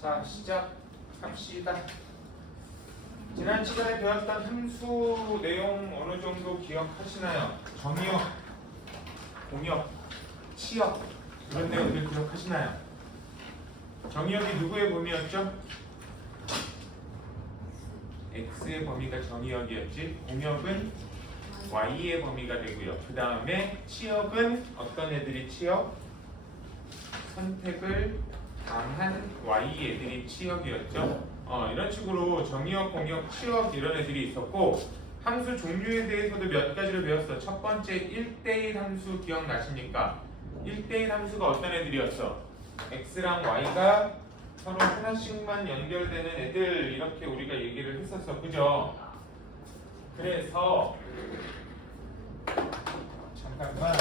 자, 시작합시다. 지난 시간에 배웠던 함수 내용 어느 정도 기억하시나요? 정의역, 공역, 치역 이런 내용들 기억하시나요? 정의역이 누구의 범위였죠? x의 범위가 정의역이었지. 공역은 y의 범위가 되고요. 그 다음에 치역은 어떤 애들이 치역? 선택을 당한 y 애들이 치역이었죠. 이런 식으로 정의역, 공역, 치역 이런 애들이 있었고, 함수 종류에 대해서도 몇 가지를 배웠어. 첫 번째 1대1 함수 기억나십니까? 1대1 함수가 어떤 애들이었어? x랑 y가 서로 하나씩만 연결되는 애들, 이렇게 우리가 얘기를 했었어. 그죠? 그래서 잠깐만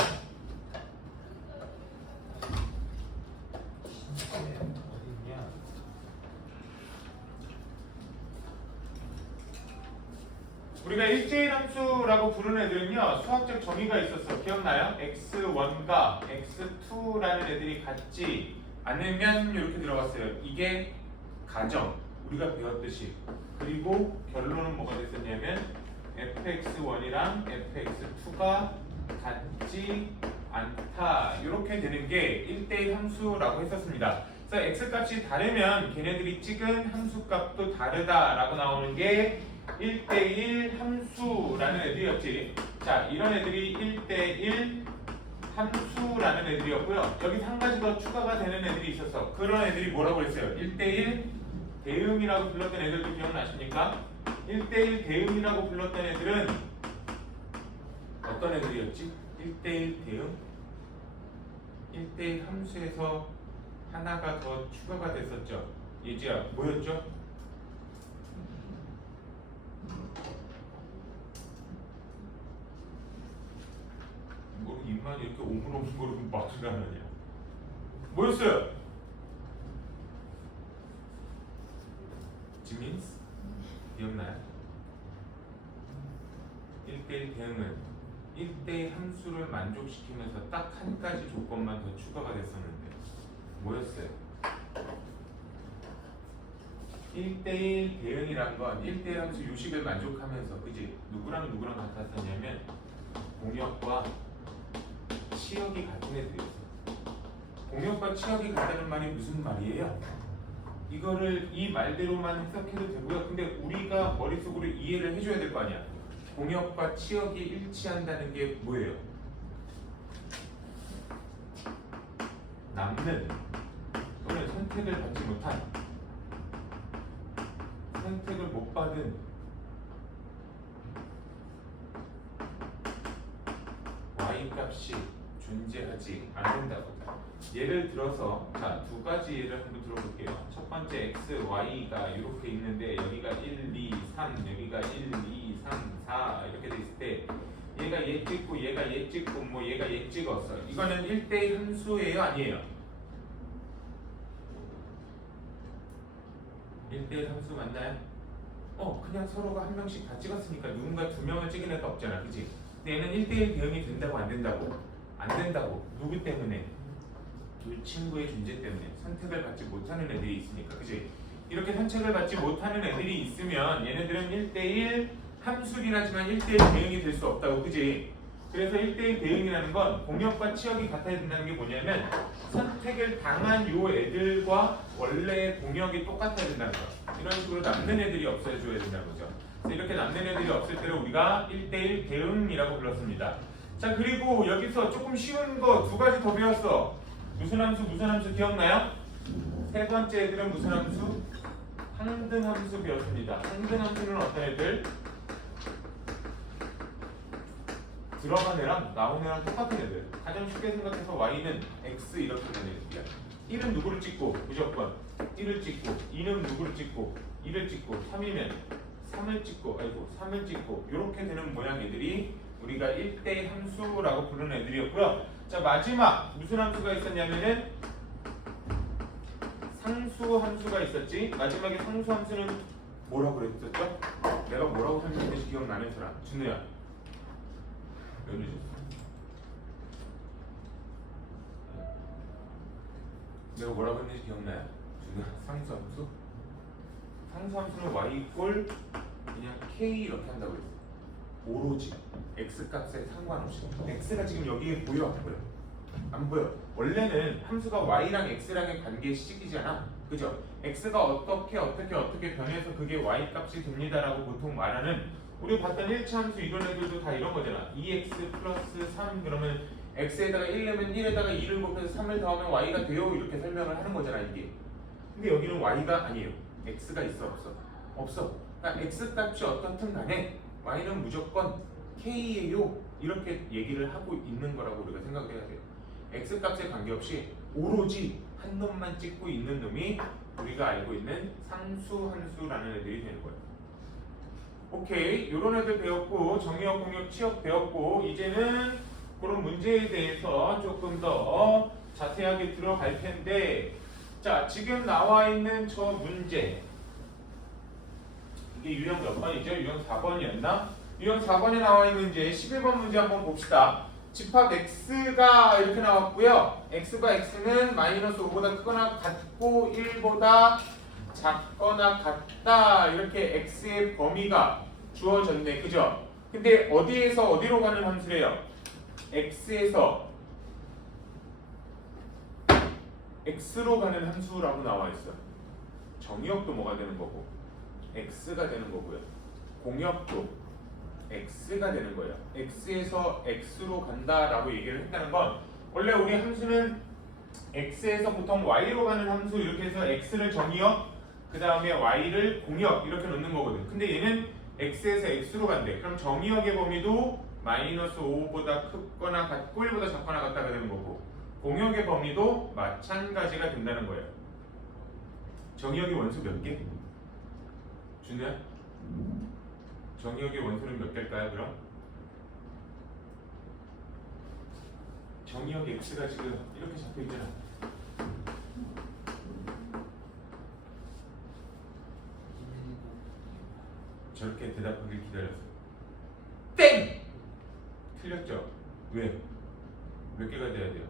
어디냐? 우리가 1대1 함수라고 부르는 애들은요, 수학적 정의가 있었어. 기억나요? x1과 x2라는 애들이 같지 않으면 이렇게 들어갔어요. 이게 가정, 우리가 배웠듯이. 그리고 결론은 뭐가 됐었냐면 fx1이랑 fx2가 같지 않다, 이렇게 되는 게 1대1 함수라고 했었습니다. 그래서 x값이 다르면 걔네들이 찍은 함수값도 다르다라고 나오는 게 1대1 함수라는 애들이었지. 자, 이런 애들이 1대1 함수라는 애들이었고요. 여기 한 가지 더 추가가 되는 애들이 있었어. 그런 애들이 뭐라고 했어요? 1대1 대응이라고 불렀던 애들도 기억나십니까? 1대1 대응이라고 불렀던 애들은 어떤 애들이었지? 1대1 대응? 1대1 함수에서 하나가 더 추가가 됐었죠. 예지야, 뭐였죠? 뭐 입만 이렇게 오물오물거리고 맞추란 말이야. 뭐였어요? 지민스? 기억나요? 1대1 대응은 1대1 함수를 만족시키면서 딱 한 가지 조건만 더 추가가 됐었는데 뭐였어요? 1대1 대응이란 건 1대1 함수 요식을 만족하면서, 그지? 누구랑 누구랑 같았었냐면 공역과 치역이 같은 애들이었어. 공역과 치역이 같다는 말이 무슨 말이에요? 이거를 이 말대로만 해석해도 되고요. 근데 우리가 머릿속으로 이해를 해줘야 될 거 아니야. 공역과 치역이 일치한다는 게 뭐예요? 남는 또는 선택을 받지 못한, 선택을 못 받은 y 값이 존재하지 않는다고. 예를 들어서 자, 두 가지 예를 한번 들어볼게요. 첫 번째 x, y가 이렇게 있는데 여기가 1, 2, 3, 여기가 1, 2, 3, 4 이렇게 돼 있을 때 얘가 얘 찍고 얘가 얘 찍고 뭐 얘가 얘 찍었어. 이거는 1대1 함수예요, 아니에요? 1대1 함수 맞나요? 그냥 서로가 한 명씩 다 찍었으니까 누군가 두 명을 찍은 애가 없잖아, 그치? 근데 얘는 1대1 대응이 된다고 안 된다고? 안 된다고. 누구 때문에? 두 친구의 존재 때문에. 선택을 받지 못하는 애들이 있으니까, 그치? 이렇게 선택을 받지 못하는 애들이 있으면 얘네들은 1대1 함수긴 하지만 1대1 대응이 될 수 없다고, 그치? 그래서 1대1 대응이라는 건 공역과 치역이 같아야 된다는 게 뭐냐면 선택을 당한 요 애들과 원래 공역이 똑같아야 된다는 거. 이런 식으로 남는 애들이 없어져야 된다는 거죠. 그래서 이렇게 남는 애들이 없을 때를 우리가 1대1 대응이라고 불렀습니다. 자, 그리고 여기서 조금 쉬운 거 두 가지 더 배웠어. 무슨 함수 기억나요? 세 번째 애들은 무슨 함수? 항등함수 배웠습니다. 항등함수는 어떤 애들? 들어간 애랑 나온 애랑 똑같은 애들. 가장 쉽게 생각해서 y는 x 이렇게 되는 애들이야. 1은 누구를 찍고 무조건 1을 찍고, 2는 누구를 찍고 2를 찍고, 3이면 3을 찍고, 3을 찍고, 이렇게 되는 모양 애들이 우리가 1대1 함수라고 부르는 애들이었고요. 자, 마지막 무슨 함수가 있었냐면은 상수 함수가 있었지. 마지막에 상수 함수는 뭐라고 그랬었죠? 내가 뭐라고 설명했는지 기억나는 사람? 준우야. 몇 년 줬어? 내가 뭐라고 했는지 기억나요? 상수함수? 상수함수는 y 꼴 그냥 k 이렇게 한다고 했어. 오로지 x 값에 상관없이. x가 지금 여기에 보여 안 보여? 안 보여. 원래는 함수가 y랑 x랑의 관계 식이잖아. 그죠? x가 어떻게 변해서 그게 y 값이 됩니다라고 보통 말하는, 우리 봤던 1차 함수 이런 애들도 다 이런 거잖아. 2x 플러스 3 그러면 x에다가 1 넣으면 1에다가 2를 곱해서 3을 더하면 y가 돼요. 이렇게 설명을 하는 거잖아 이게. 근데 여기는 y가 아니에요. x가 있어 없어? 없어. 그러니까 x 값이 어떻든 간에 y는 무조건 k예요. 이렇게 얘기를 하고 있는 거라고 우리가 생각해야 돼요. x 값에 관계없이 오로지 한 놈만 찍고 있는 놈이 우리가 알고 있는 상수함수라는 애들이 되는 거예요. 오케이, 이런 애들 배웠고 정의역, 공역, 치역 배웠고 이제는 그런 문제에 대해서 조금 더 자세하게 들어갈 텐데, 자 지금 나와 있는 저 문제, 이게 유형 몇 번이죠? 유형 4번이었나? 유형 4번에 나와 있는 문제 11번 문제 한번 봅시다. 집합 x가 이렇게 나왔고요. x가 x는 마이너스 5보다 크거나 같고 1보다 작거나 같다. 이렇게 x의 범위가 주어졌네. 그죠? 근데 어디에서 어디로 가는 함수래요? x에서 x로 가는 함수라고 나와 있어. 정의역도 뭐가 되는 거고 x가 되는 거고요. 공역도 x가 되는 거예요. x에서 x로 간다라고 얘기를 했다는 건, 원래 우리 함수는 x에서 보통 y로 가는 함수 이렇게 해서 x를 정의역, 그 다음에 y를 공역 이렇게 놓는 거거든. 근데 얘는 x에서 x로 간대. 그럼 정의역의 범위도 마이너스 5보다 크거나 같고 1보다 작거나 같다가 되는 거고, 공역의 범위도 마찬가지가 된다는 거예요. 정의역의 원수 몇 개? 준우야? 정의역의 원수는 몇 개일까요 그럼? 정의역 x가 지금 이렇게 잡혀 있잖아. 저렇게 대답하길 기다렸어. 땡! 틀렸죠? 왜? 몇 개가 돼야 돼요?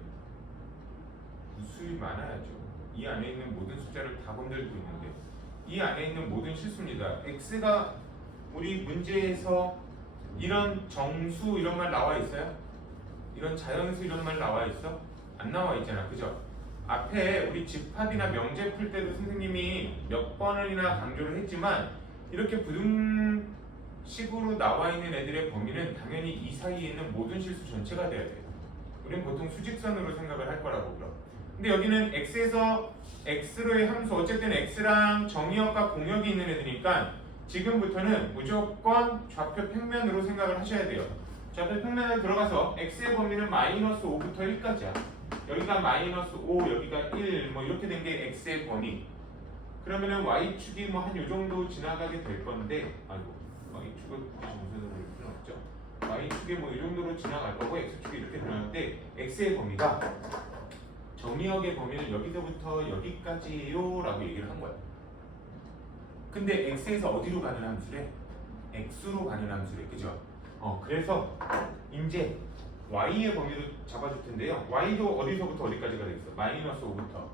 수이 많아야죠. 이 안에 있는 모든 숫자를 다 건들고 있는데 이 안에 있는 모든 실수입니다. x가 우리 문제에서 이런 정수 이런 말 나와 있어요? 이런 자연수 이런 말 나와 있어? 안 나와 있잖아. 그죠? 앞에 우리 집합이나 명제 풀 때도 선생님이 몇 번이나 강조를 했지만, 이렇게 부등식으로 나와 있는 애들의 범위는 당연히 이 사이에 있는 모든 실수 전체가 돼야 돼요. 우리는 보통 수직선으로 생각을 할 거라고 그럼. 근데 여기는 x에서 x로의 함수, 어쨌든 x랑 정의역과 공역이 있는 애들이니까 지금부터는 무조건 좌표 평면으로 생각을 하셔야 돼요. 좌표 평면에 들어가서 x의 범위는 마이너스 5부터 1까지야. 여기가 마이너스 5, 여기가 1, 뭐 이렇게 된 게 x의 범위. 그러면은 y축이 뭐 한 요 정도 지나가게 될 건데, 아이고, y축을 무슨 볼 필요는 없죠. y축이 뭐 이 정도로 지나갈 거고 x축이 이렇게 들어가는데, x의 범위가 정의역의 범위는 여기서부터 여기까지예요 라고 얘기를 한 거야. 근데 x에서 어디로 가는 함수래? x로 가는 함수래. 그죠? 그래서 이제 y의 범위도 잡아줄 텐데요. y도 어디서부터 어디까지가 되겠어? 마이너스 5부터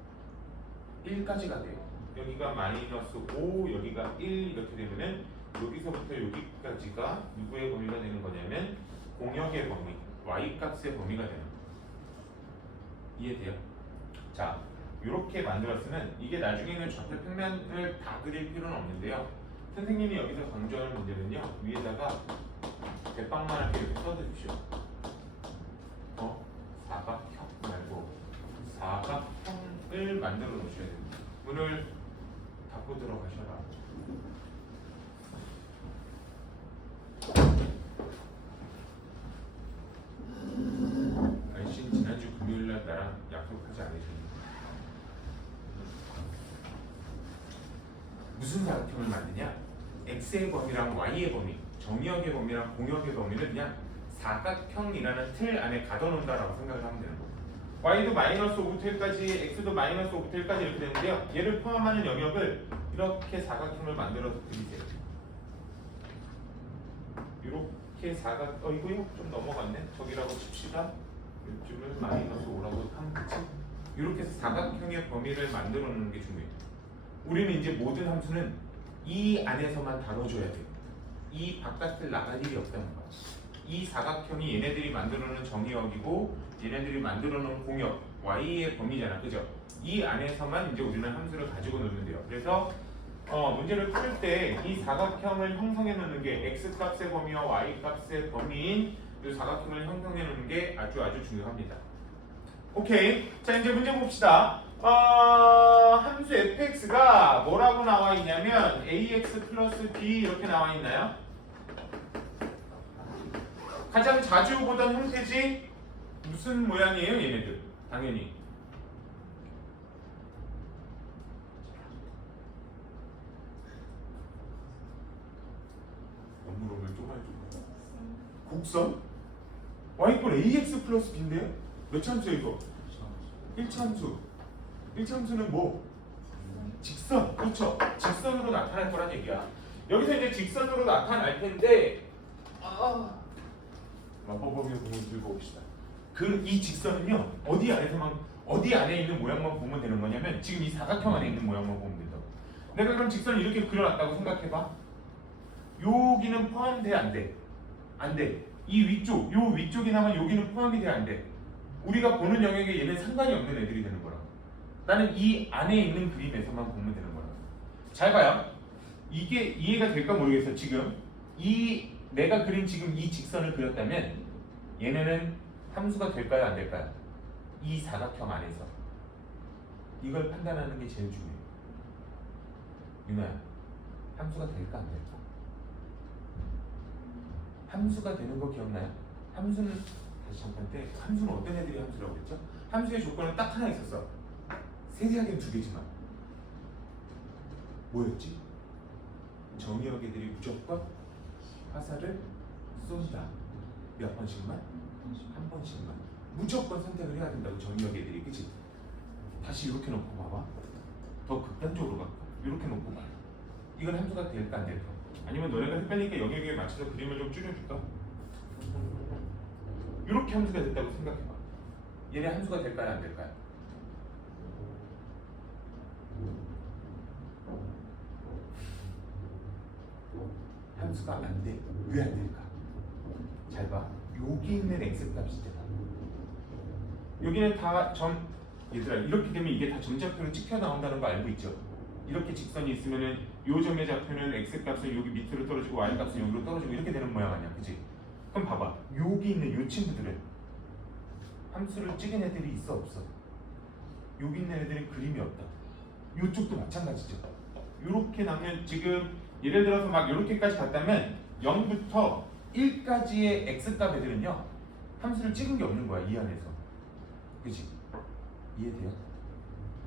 1까지가 돼요. 여기가 마이너스 5, 여기가 1 이렇게 되면은 여기서부터 여기까지가 누구의 범위가 되는 거냐면 공역의 범위, y 값의 범위가 되는 거예요. 이해돼요? 자, 이렇게 만들었으면 이게 나중에는 좌표 평면을 다 그릴 필요는 없는데요. 선생님이 여기서 강조하는 문제는요, 위에다가 대빵만하게 이렇게 써주십시오. 사각형 말고 사각형을 만들어 놓으셔야 됩니다. 문을 닫고 들어가셔라. 아이신 지난주 금요일날 나랑 약속하지 않으셨나요? 무슨 사각형을 만드냐? x의 범위랑 y의 범위, 정의역의 범위랑 공역의 범위를 그냥 사각형이라는 틀 안에 가둬놓는다라고 생각을 하면 되는 거예요. y도 마이너스 5부터 1까지, x도 마이너스 5부터 1까지 이렇게 되는데요. 얘를 포함하는 영역을 이렇게 사각형을 만들어서 그리세요. 이렇게 이거요? 좀 넘어갔네. 저기라고 칩시다. 이쪽을 마이너스 5라고 하면 그치? 이렇게 해서 사각형의 범위를 만들어 놓는 게 중요해요. 우리는 이제 모든 함수는 이 안에서만 다뤄줘야 돼요. 이 바깥을 나갈 일이 없다는 거야. 이 사각형이 얘네들이 만들어놓은 정의역이고 얘네들이 만들어놓은 공역 y의 범위잖아, 그죠? 이 안에서만 이제 우리는 함수를 가지고 노는 돼요. 그래서 문제를 풀 때 이 사각형을 형성해 놓는 게 x 값의 범위와 y 값의 범위인 이 사각형을 형성해 놓는 게 아주 중요합니다. 오케이. 자, 이제 문제 봅시다. 함수 fx가 뭐라고 나와 있냐면 ax 플러스 b 이렇게 나와 있나요? 가장 자주 보던 형태지. 무슨 모양이에요, 얘네들? 당연히 원무로를 쪼가리 곡선? y꼴 ax 플러스 b인데요? 몇 참수예요 이거? 1참수. 1참수는 뭐? 직선. 그렇죠. 직선으로 나타날 거란 얘기야. 여기서 이제 직선으로 나타날 텐데 마법범위의 공을 들고 옵시다. 이 직선은요 어디 안에 있는 모양만 보면 되는 거냐면 지금 이 사각형 안에 있는 모양만 보면 된다. 내가 그럼 직선을 이렇게 그려놨다고 생각해봐. 여기는 포함돼 안 돼? 안 돼. 이 위쪽, 요 위쪽이나마 여기는 포함이 돼 안 돼? 우리가 보는 영역에 얘는 상관이 없는 애들이 되는 거라. 나는 이 안에 있는 그림에서만 보면 되는 거라. 잘 봐요. 이게 이해가 될까 모르겠어. 지금 내가 그린 지금 이 직선을 그렸다면 얘네는 함수가 될까요, 안 될까요? 이 사각형 안에서 이걸 판단하는 게 제일 중요해요. 윤아야, 함수가 될까 안 될까? 함수가 되는 거 기억나요? 함수는 다시 잠깐 때 함수는 어떤 애들이 함수라고 그랬죠? 함수의 조건은 딱 하나 있었어. 세세하게는 두 개지만 뭐였지? 정의역 애들이 무조건 화살을 쏜다. 몇 번씩만? 한 번씩만. 무조건 선택을 해야 된다고 정의역 애들이, 그치? 다시 이렇게 놓고 봐봐. 더 극단적으로 가. 이렇게 놓고 봐. 이건 함수가 될까 안 될까? 아니면 너네가 헷갈리니까 영역에 맞춰서 그림을 좀 줄여줄까? 이렇게 함수가 됐다고 생각해봐. 얘네 함수가 될까요 안 될까요? 함수가 안 돼. 왜 안 될까? 잘 봐. 여기 있는 x값이잖아. 여기는 다 얘들아 이렇게 되면 이게 다 점좌표로 찍혀 나온다는 거 알고 있죠? 이렇게 직선이 있으면은 요 점의 좌표는 x값은 여기 밑으로 떨어지고 y값은 여기로 떨어지고 이렇게 되는 모양 아니야, 그치? 그럼 봐봐. 여기 있는 요 친구들은 함수를 찍은 애들이 있어 없어? 여기 있는 애들은 그림이 없다. 요쪽도 마찬가지죠. 요렇게 나면 지금 예를 들어서 막 요렇게까지 갔다면 0부터 1까지의 x값 애들은요 함수를 찍은 게 없는 거야, 이 안에서. 그치? 이해돼요?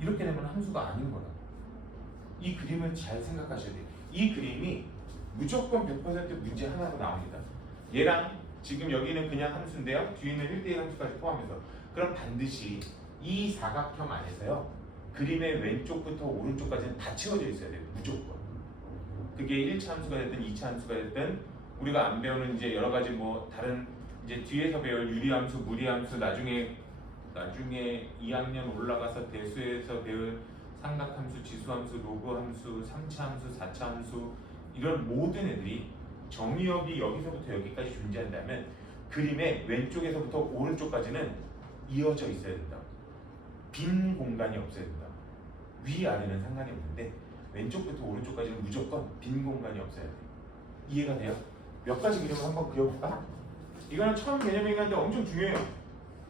이렇게 되면 함수가 아닌 거야. 이 그림을 잘 생각하셔야 돼요. 이 그림이 무조건 100% 문제 하나로 나옵니다. 얘랑 지금 여기는 그냥 함수인데요. 뒤에는 1대1 함수까지 포함해서. 그럼 반드시 이 사각형 안에서요. 그림의 왼쪽부터 오른쪽까지는 다 채워져 있어야 돼요. 무조건. 그게 1차 함수가 됐든 2차 함수가 됐든 우리가 안 배우는 이제 여러 가지 뭐 다른 이제 뒤에서 배울 유리함수, 무리함수, 나중에 2학년 올라가서 대수에서 배울 삼각함수, 지수함수, 로그함수, 3차 함수, 4차 함수 이런 모든 애들이 정의역이 여기서부터 여기까지 존재한다면 그림의 왼쪽에서부터 오른쪽까지는 이어져 있어야 된다. 빈 공간이 없어야 된다. 위아래는 상관이 없는데 왼쪽부터 오른쪽까지는 무조건 빈 공간이 없어야 돼. 이해가 돼요? 몇 가지 그림을 한번 그려볼까? 이거는 처음 개념이긴 한데 엄청 중요해요.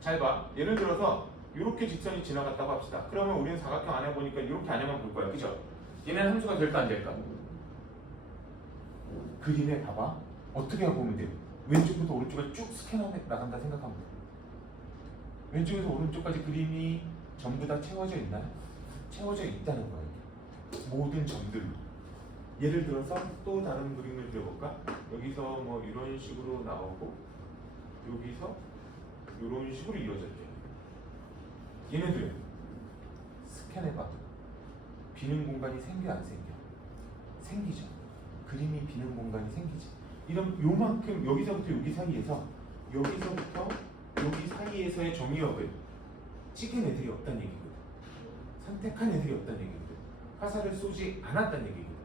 잘 봐. 예를 들어서 이렇게 직선이 지나갔다고 합시다. 그러면 우리는 사각형 안에 보니까 이렇게 안에만 볼 거야. 그죠? 얘는 함수가 될까 안 될까? 그림에 봐봐. 어떻게 보면 돼요? 왼쪽부터 오른쪽까지 쭉 스캔하고 나간다 생각하면 돼. 왼쪽에서 오른쪽까지 그림이 전부 다 채워져 있나요? 채워져 있다는 거예요. 모든 점들로. 예를 들어서 또 다른 그림을 그려볼까? 여기서 뭐 이런 식으로 나오고 여기서 이런 식으로 이어졌죠. 얘네들 스캔해봐. 비는 공간이 생겨 안 생겨? 생기죠. 그림이 비는 공간이 생기지. 이런 요만큼 여기서부터 여기 사이에서 여기서부터 여기 사이에서의 정의역을 찍은 애들이 없다는 얘기거든. 선택한 애들이 없다는 얘기거든. 화살을 쏘지 않았다는 얘기입니다.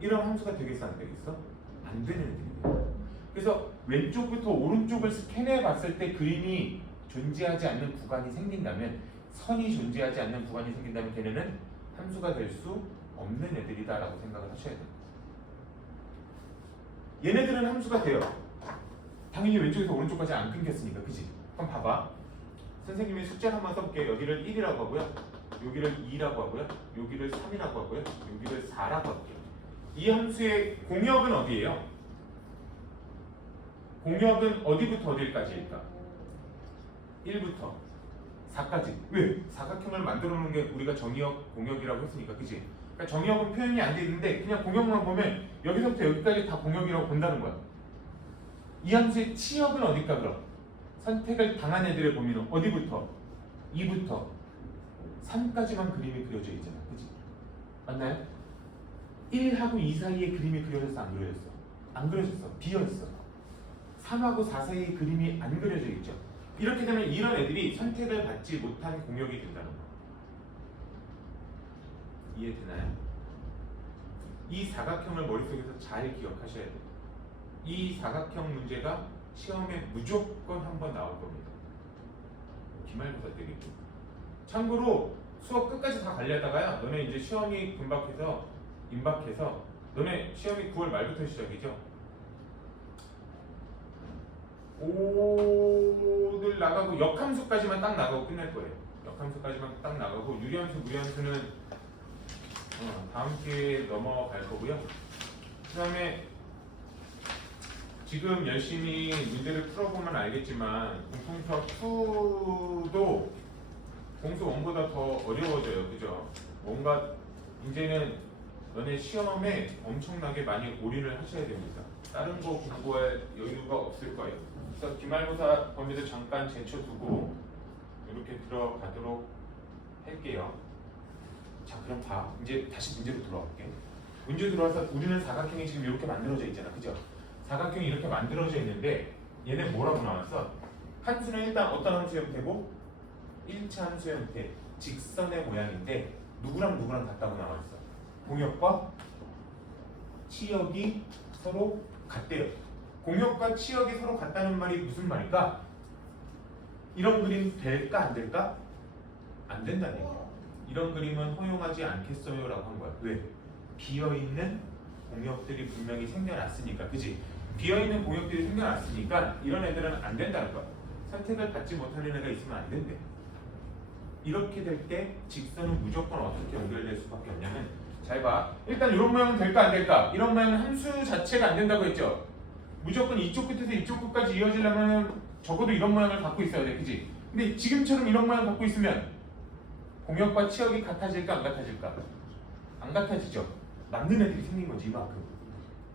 이런 함수가 되겠어 안 되겠어? 안 되는 애들이에요. 그래서 왼쪽부터 오른쪽을 스캔해 봤을 때 그림이 존재하지 않는 구간이 생긴다면, 선이 존재하지 않는 구간이 생긴다면 걔네는 함수가 될 수 없는 애들이다라고 생각을 하셔야 돼요. 얘네들은 함수가 돼요. 당연히 왼쪽에서 오른쪽까지 안 끊겼으니까, 그치? 그럼 봐봐. 선생님이 숫자를 한번 써볼게요. 여기를 1이라고 하고요, 여기를 2라고 하고요, 여기를 3이라고 하고요, 여기를 4라고 할게요. 이 함수의 공역은 어디예요? 공역은 어디부터 어디까지일까? 1부터 4까지. 왜? 사각형을 만들어 놓은 게 우리가 정의역, 공역이라고 했으니까, 그치? 그러니까 정의역은 표현이 안 돼 있는데 그냥 공역만 보면 여기서부터 여기까지 다 공역이라고 본다는 거야. 이 함수의 치역은 어딜까 그럼? 선택을 당한 애들의 범위는 어디부터? 2부터 3까지만 그림이 그려져 있잖아, 그치? 맞나요? 1하고 2 사이에 그림이 그려졌어, 안 그려졌어? 안 그려졌어. 비어있어. 3하고 4 사이에 그림이 안 그려져 있죠. 이렇게 되면 이런 애들이 선택을 받지 못한 공역이 된다는 거. 이해되나요? 이 사각형을 머릿속에서 잘 기억하셔야 돼요. 이 사각형 문제가 시험에 무조건 한번 나올 겁니다. 기말고사 때겠죠. 참고로 수업 끝까지 다 가려다가요, 너네 이제 시험이 임박해서 너네 시험이 9월 말부터 시작이죠. 5를 나가고 역함수까지만 딱 나가고 끝날 거예요. 역함수까지만 딱 나가고 유리함수, 무리함수는 다음 기회에 넘어갈 거고요. 그 다음에 지금 열심히 문제를 풀어보면 알겠지만 공통수학 2도 공수 1보다 더 어려워져요. 그죠? 뭔가 이제는 너네 시험에 엄청나게 많이 올인을 하셔야 됩니다. 다른 거 공부할 여유가 없을 거예요. 그래서 기말고사 범위도 잠깐 제쳐두고 이렇게 들어가도록 할게요. 자, 그럼 이제 다시 문제로 돌아올게요. 문제 들어와서 우리는 사각형이 지금 이렇게 만들어져 있잖아, 그죠? 사각형이 이렇게 만들어져 있는데 얘네 뭐라고 나왔어? 함수는 일단 어떤 함수 형태고? 1차 함수 형태, 직선의 모양인데 누구랑 누구랑 같다고 나왔어? 공역과 치역이 서로 같대요. 공역과 치역이 서로 같다는 말이 무슨 말일까? 이런 그림 될까 안 될까? 안 된다는 얘기야. 이런 그림은 허용하지 않겠어요 라고 한 거야. 왜? 비어있는 공역들이 분명히 생겨났으니까, 그치? 비어있는 공역들이 생겨났으니까 이런 애들은 안 된다는 거야. 선택을 받지 못하는 애가 있으면 안 된대. 이렇게 될 때 직선은 무조건 어떻게 연결될 수밖에 없냐면, 잘 봐. 일단 이런 모양은 될까 안 될까? 이런 모양은 함수 자체가 안 된다고 했죠. 무조건 이쪽 끝에서 이쪽 끝까지 이어지려면 적어도 이런 모양을 갖고 있어야 돼, 그치? 근데 지금처럼 이런 모양 갖고 있으면 공역과 치역이 같아질까 안 같아질까? 안 같아지죠. 남는 애들이 생긴 거지.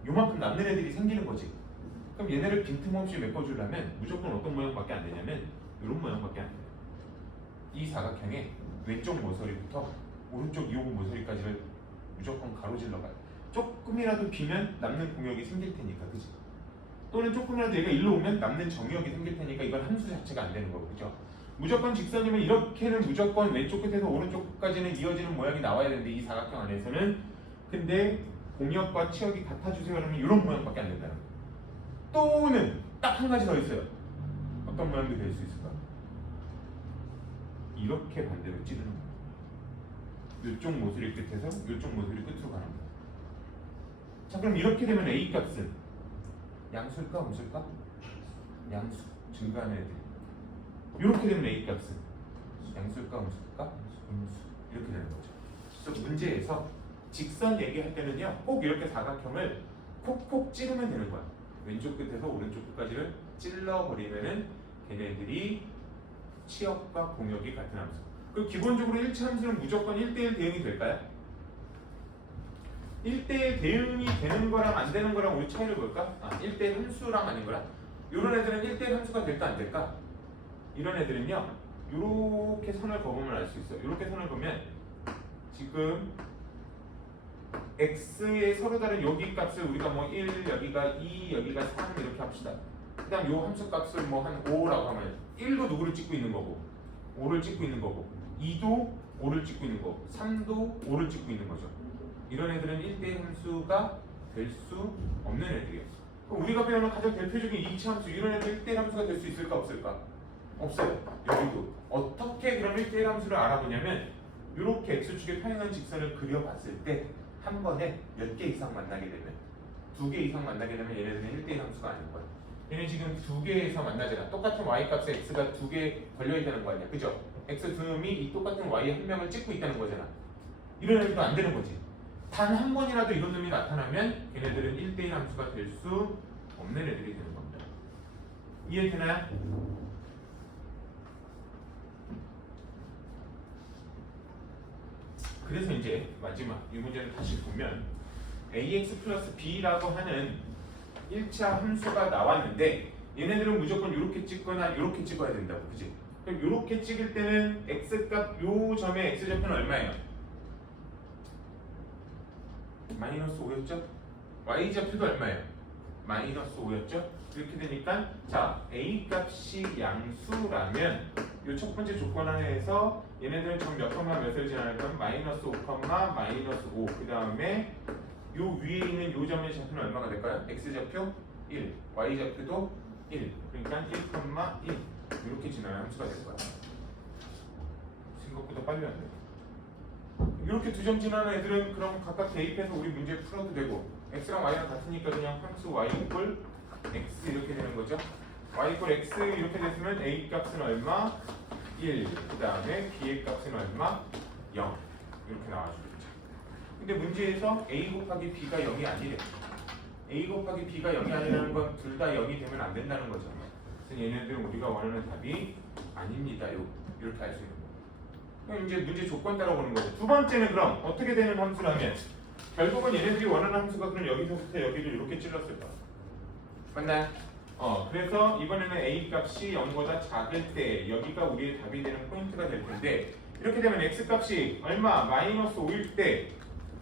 요만큼 남는 애들이 생기는 거지. 그럼 얘네를 빈틈없이 메꿔주려면 무조건 어떤 모양밖에 안 되냐면 이런 모양밖에 안 돼요. 이 사각형의 왼쪽 모서리부터 오른쪽 이호구 모서리까지를 무조건 가로질러 가요. 조금이라도 비면 남는 공역이 생길 테니까, 그치? 또는 조금이라도 얘가 일로 오면 남는 정역이 생길 테니까 이건 함수 자체가 안 되는 거고, 그죠? 무조건 직선이면 이렇게는 무조건 왼쪽 끝에서 오른쪽 끝까지는 이어지는 모양이 나와야 되는데 이 사각형 안에서는, 근데 공역과 치역이 같아주세요 그러면 이런 모양밖에 안 된다는 거예요. 또는 딱 한 가지 더 있어요. 어떤 모양도 될 수 있을까? 이렇게 반대로 찌르는 거예요. 이쪽 모서리 끝에서 이쪽 모서리 끝으로 가는 거예요. 자, 그럼 이렇게 되면 A 값은 양수일까 음수일까? 양수. 증가하는 애들. 이렇게 되면 A 값은 양수일까 음수일까? 음수. 이렇게 되는 거죠. 그래서 문제에서 직선 얘기할 때는요, 꼭 이렇게 사각형을 콕콕 찌르면 되는 거야. 왼쪽 끝에서 오른쪽 끝까지를 찔러버리면은 걔네들이 치역과 공역이 같은 함수. 그 기본적으로 1차 함수는 무조건 1대1 대응이 될까요? 1대1 대응이 되는 거랑 안 되는 거랑 우리 차이를 볼까? 1대1 함수랑 아닌 거랑? 이런 애들은 1대1 함수가 될까 안 될까? 이런 애들은요, 이렇게 선을 그으면 알 수 있어요. 이렇게 선을 그으면 지금 x의 서로 다른 여기 값을 우리가 뭐 1, 여기가 2, 여기가 3 이렇게 합시다. 그 다음 요 함수 값을 뭐 한 5라고 하면 1도 누구를 찍고 있는 거고 5를 찍고 있는 거고 2도 5를 찍고 있는 거고 3도 5를 찍고 있는 거죠. 이런 애들은 1대1 함수가 될 수 없는 애들이에요. 그럼 우리가 배우는 가장 대표적인 이치 함수 이런 애들 1대1 함수가 될 수 있을까 없을까? 없어요. 여기도 어떻게 그럼 1대1 함수를 알아보냐면 이렇게 x축에 평행한 직선을 그려봤을 때 한 번에 몇 개 이상 만나게 되면 2개 이상 만나게 되면 얘네들은 1대1 함수가 아닌 거야. 얘는 지금 2개에서 만나잖아. 똑같은 y값에 x가 2개 걸려있다는 거 아니야. 그죠? x 두 놈이 이 똑같은 y 한 명을 찍고 있다는 거잖아. 이런 애들도 안 되는 거지. 단 한 번이라도 이런 놈이 나타나면 얘네들은 1대1 함수가 될 수 없는 애들이 되는 겁니다. 이해되나요? 그래서 이제 마지막 이 문제를 다시 보면 ax 플러스 b라고 하는 1차 함수가 나왔는데 얘네들은 무조건 이렇게 찍거나 이렇게 찍어야 된다고. 그치? 그럼 이렇게 찍을 때는 x값 요 점의 x좌표는 얼마예요? 마이너스 5였죠? y좌표도 얼마예요? 마이너스 5였죠? 이렇게 되니까 자 a 값이 양수라면 요 첫 번째 조건 하에서 얘네들은 점 몇 컴마 몇을 지나면 마이너스 5 컴마 마이너스 5 그 다음에 요 위에 있는 요 점의 좌표는 얼마가 될까요? x좌표 1 y좌표도 1 그러니까 1 컴마 1 이렇게 지나는 함수가 될 거야. 생각보다 빨리 왔네. 이렇게 두 점 지나는 애들은 그럼 각각 대입해서 우리 문제 풀어도 되고 x랑 y랑 같으니까 그냥 함수 y 이퀄 x 이렇게 되는 거죠. y 이퀄 x 이렇게 됐으면 a 값은 얼마? 1 그 다음에 b의 값은 얼마? 0 이렇게 나와주겠죠. 근데 문제에서 a 곱하기 b가 0이 아니래. a 곱하기 b가 0이 아니라는 건 둘 다 0이 되면 안 된다는 거죠. 그래서 얘네들은 우리가 원하는 답이 아닙니다요. 이렇게 알 수 있는 거예요. 그럼 이제 문제 조건 따라 보는 거죠. 두 번째는 그럼 어떻게 되는 함수라면 결국은 얘네들이 원하는 함수가 그럼 여기서부터 여기를 이렇게 찔렀을 거야. 맞나요? 그래서 이번에는 a 값이 0보다 작을 때 여기가 우리의 답이 되는 포인트가 될 텐데 이렇게 되면 x 값이 얼마? 마이너스 5일 때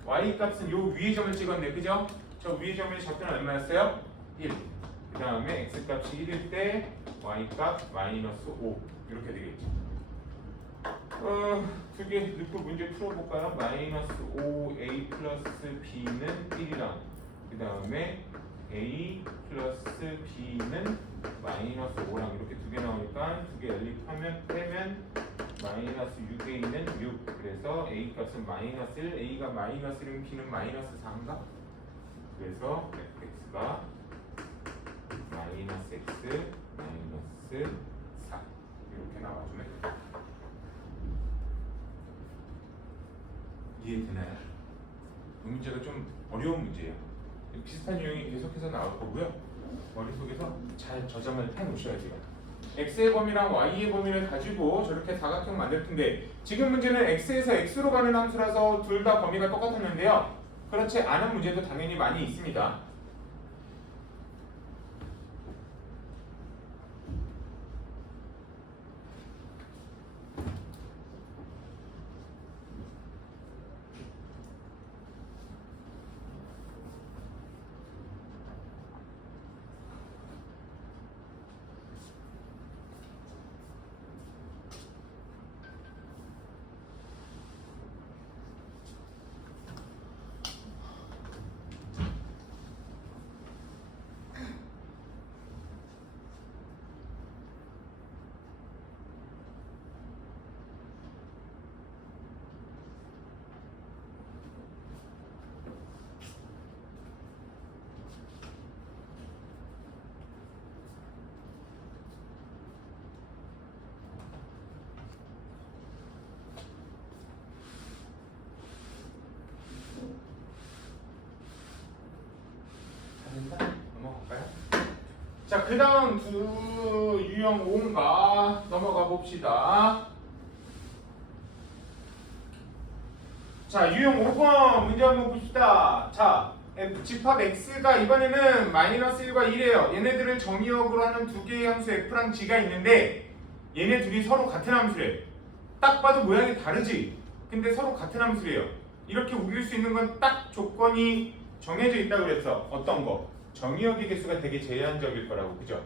y 값은 요 위의 점을 찍었네. 그죠? 저 위의 점의 좌표는 얼마였어요? 1. 그 다음에 x 값이 1일 때 y 값 마이너스 5 이렇게 되겠죠. 두 개 넣고 문제 풀어볼까요? 마이너스 5a 플러스 b는 1이랑 그 다음에 a 플러스 b는 마이너스 5랑 이렇게 두 개 나오니까 두 개 연립하면 빼면 마이너스 6a는 6 그래서 a 값은 마이너스 1 a가 마이너스 1이면 b는 마이너스 4인가? 그래서 x가 마이너스 x 마이너스 4 이렇게 나와주면 됩니다. 이해되나요? 이 문제가 좀 어려운 문제예요. 비슷한 유형이 계속해서 나올 거고요. 머릿속에서 잘 저장을 해놓으셔야 돼요. x의 범위랑 y의 범위를 가지고 저렇게 사각형 만들 텐데 지금 문제는 x에서 x로 가는 함수라서 둘 다 범위가 똑같았는데요. 그렇지 않은 문제도 당연히 많이 있습니다. 넘어갈까요? 자, 그 다음 두 유형 5인가 넘어가 봅시다. 자, 유형 5번 문제 한번 봅시다. 자, 집합 x가 이번에는 마이너스 1과 1이에요. 얘네들을 정의역으로 하는 두 개의 함수 f랑 g가 있는데 얘네 둘이 서로 같은 함수래. 딱 봐도 모양이 다르지? 근데 서로 같은 함수래요. 이렇게 우길 수 있는 건 딱 조건이 정해져 있다고 그랬어. 어떤 거? 정의역의 개수가 되게 제한적일 거라고. 그죠?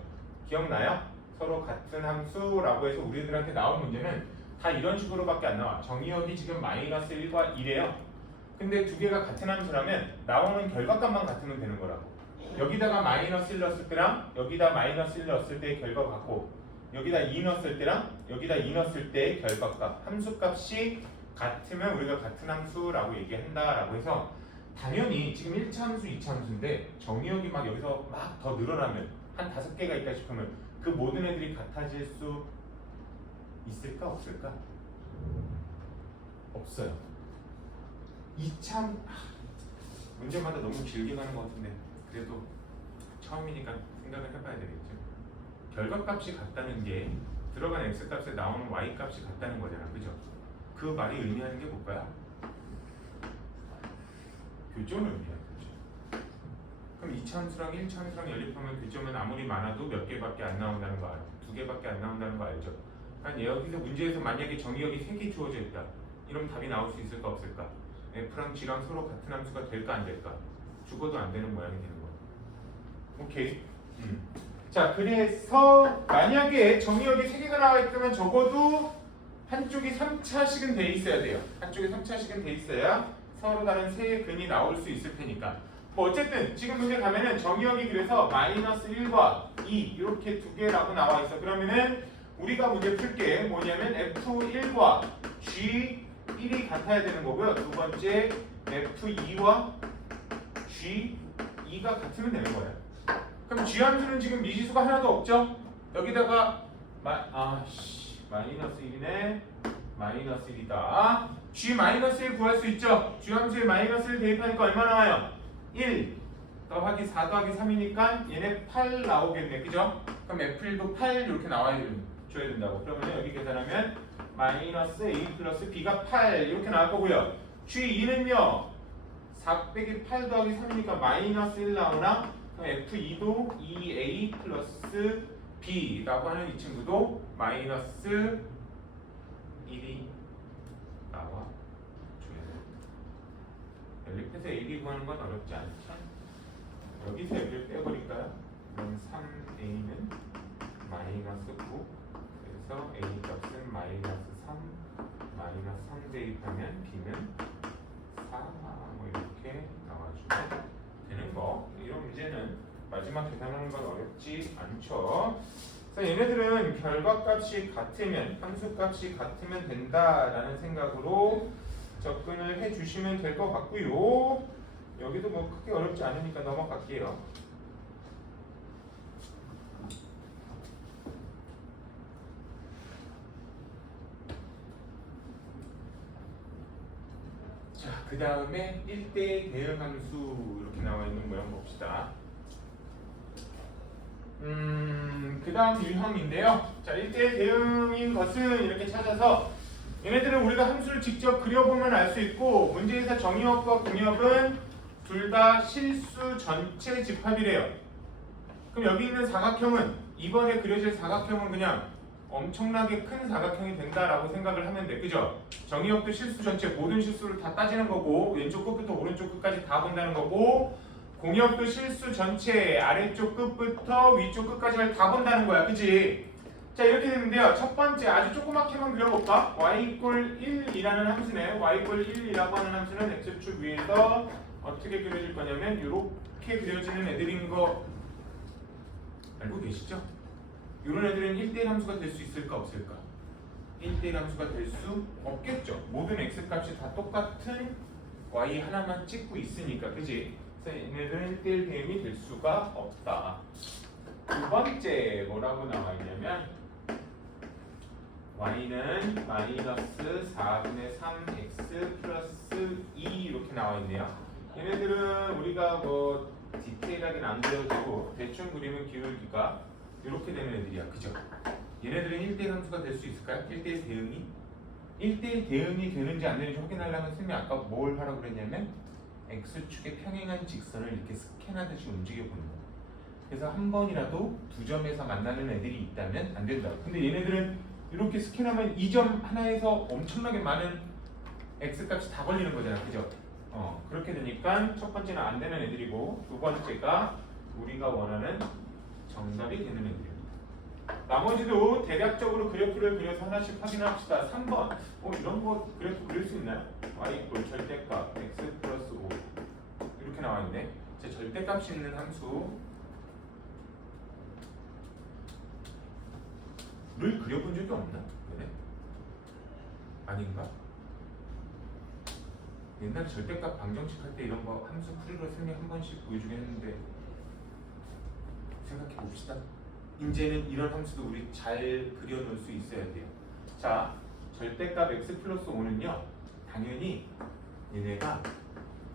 기억나요? 서로 같은 함수라고 해서 우리들한테 나온 문제는 다 이런 식으로밖에 안 나와. 정의역이 지금 마이너스 1과 1이에요. 근데 두 개가 같은 함수라면 나오는 결과값만 같으면 되는 거라고. 여기다가 마이너스 1 넣었을 때랑 여기다 마이너스 1 넣었을 때의 결과가 같고, 여기다 2 넣었을 때랑 여기다 2 넣었을 때의 결과값, 함수값이 같으면 우리가 같은 함수라고 얘기한다라고 해서, 당연히 지금 1차 함수, 2차 함수인데 정의역이 막 여기서 막 더 늘어나면 한 5개가 있다 싶으면 그 모든 애들이 같아질 수 있을까 없을까? 없어요. 2차 문제마다 너무 길게 가는 것 같은데 그래도 처음이니까 생각을 해봐야 되겠죠. 결과값이 같다는 게 들어간 x값에 나오는 y값이 같다는 거잖아, 그죠? 그 말이 의미하는 게 뭘까요? 교점을 의미하는 거죠. 그럼 2차 함수랑 1차 함수랑 연립하면 교점은 아무리 많아도 몇 개밖에 안 나온다는 거 알죠? 2개밖에 안 나온다는 거 알죠? 아니, 여기서 문제에서 만약에 정의역이 3개 주어져 있다, 이러면 답이 나올 수 있을까 없을까? F랑 G랑 서로 같은 함수가 될까 안 될까? 죽어도 안 되는 모양이 되는 거야. 오케이. 자, 그래서 만약에 정의역이 3개가 나와 있다면 적어도 한쪽이 3차식은 돼 있어야 돼요. 한쪽이 3차식은 돼 있어야 서로 다른 세 근이 나올 수 있을 테니까. 뭐 어쨌든 지금 문제 가면은 정의역이 그래서 마이너스 1과 2 이렇게 두 개라고 나와 있어. 그러면은 우리가 문제 풀게 뭐냐면 F1과 G1이 같아야 되는 거고요. 두 번째 F2와 G2가 같으면 되는 거예요. 그럼 G 함수는 지금 미지수가 하나도 없죠? 여기다가 마이너스 1이네. 마이너스 1이다. G 마이너스 1 구할 수 있죠? G 함수에 마이너스 1 대입하니까 얼마 나와요? 1 더하기 4 더하기 3이니까 얘네 8 나오겠네. 그죠? 그럼 F1도 8 이렇게 나와야 줘야 된다고. 그러면 여기 계산하면 마이너스 A 플러스 B가 8 이렇게 나올 거고요. G2는요 4 빼기 8 더하기 3이니까 마이너스 1 나오나? 그럼 F2도 2A 플러스 B라고 하는 이 친구도 마이너스 1이 나와 줘야 됩니다. 연립해서 AB 구하는 건 어렵지 않죠? 여기서 여기를 빼버릴까요? 그럼 3A는 마이너스 9, 그래서 A 값은 마이너스 3, 마이너스 3 대입하면 B는 4, 뭐 이렇게 나와주면 되는 거. 이런 문제는 마지막 계산하는 건 어렵지 않죠. 그래서 얘네들은 결과값이 같으면, 함수값이 같으면 된다라는 생각으로 접근을 해주시면 될 것 같고요. 여기도 뭐 크게 어렵지 않으니까 넘어갈게요. 자, 그 다음에 1대1 대응함수 이렇게 나와 있는 모양 봅시다. 그 다음 유형인데요. 자, 1대1 대응인 것은 이렇게 찾아서 얘네들은 우리가 함수를 직접 그려보면 알 수 있고, 문제에서 정의역과 공역은 둘 다 실수 전체 집합이래요. 그럼 여기 있는 사각형은, 이번에 그려질 사각형은 그냥 엄청나게 큰 사각형이 된다라고 생각을 하면 돼. 그죠? 정의역도 실수 전체 모든 실수를 다 따지는 거고, 왼쪽 끝부터 오른쪽 끝까지 다 본다는 거고, 공역도 실수 전체 아래쪽 끝부터 위쪽 끝까지를 다 본다는 거야. 그치? 자, 이렇게 되는데요. 첫 번째 아주 조그맣게만 그려볼까? y = 1이라는 함수네. y = 1이라고 하는 함수는 x축 위에서 어떻게 그려질 거냐면 이렇게 그려지는 애들인 거 알고 계시죠? 이런 애들은 1대1 함수가 될 수 있을까 없을까? 1대1 함수가 될 수 없겠죠. 모든 x값이 다 똑같은 y 하나만 찍고 있으니까. 그지? 그래서 얘네들은 1대1 대응이 될 수가 없다. 두 번째 뭐라고 나와 있냐면 y는 마이너스 4분의 3x 플러스 2 이렇게 나와 있네요. 얘네들은 우리가 뭐 디테일하게는 안 그려도 대충 그리면 기울기가 이렇게 되는 애들이야. 그죠? 얘네들은 1대1 함수가 될 수 있을까요? 1대1 대응이? 1대1 대응이 되는지 안 되는지 확인하려면 선생님이 아까 뭘 하라고 그랬냐면 x축에 평행한 직선을 이렇게 스캔하듯이 움직여 보는 거야. 그래서 한 번이라도 두 점에서 만나는 애들이 있다면 안 된다고. 근데 얘네들은 이렇게 스캔하면 이 점 하나에서 엄청나게 많은 x값이 다 걸리는 거잖아. 그죠? 그렇게 되니까 첫 번째는 안 되는 애들이고, 두 번째가 우리가 원하는 정답이 되는 애들입니다. 나머지도 대략적으로 그래프를 그려서 하나씩 확인합시다. 3번. 이런 거 그래프 그릴 수 있나요? y 이꼴 절대값 x 플러스 5 이렇게 나와 있네. 제 절대값이 있는 함수를 그려본 적이 없나? 그래? 아닌가? 옛날에 절대값 방정식 할 때 이런 거 함수 풀이로 선생님이 한 번씩 보여주긴 했는데 생각해 봅시다. 이제는 이런 함수도 우리 잘 그려놓을 수 있어야 돼요. 자, 절대값 x 플러스 5는요 당연히 얘네가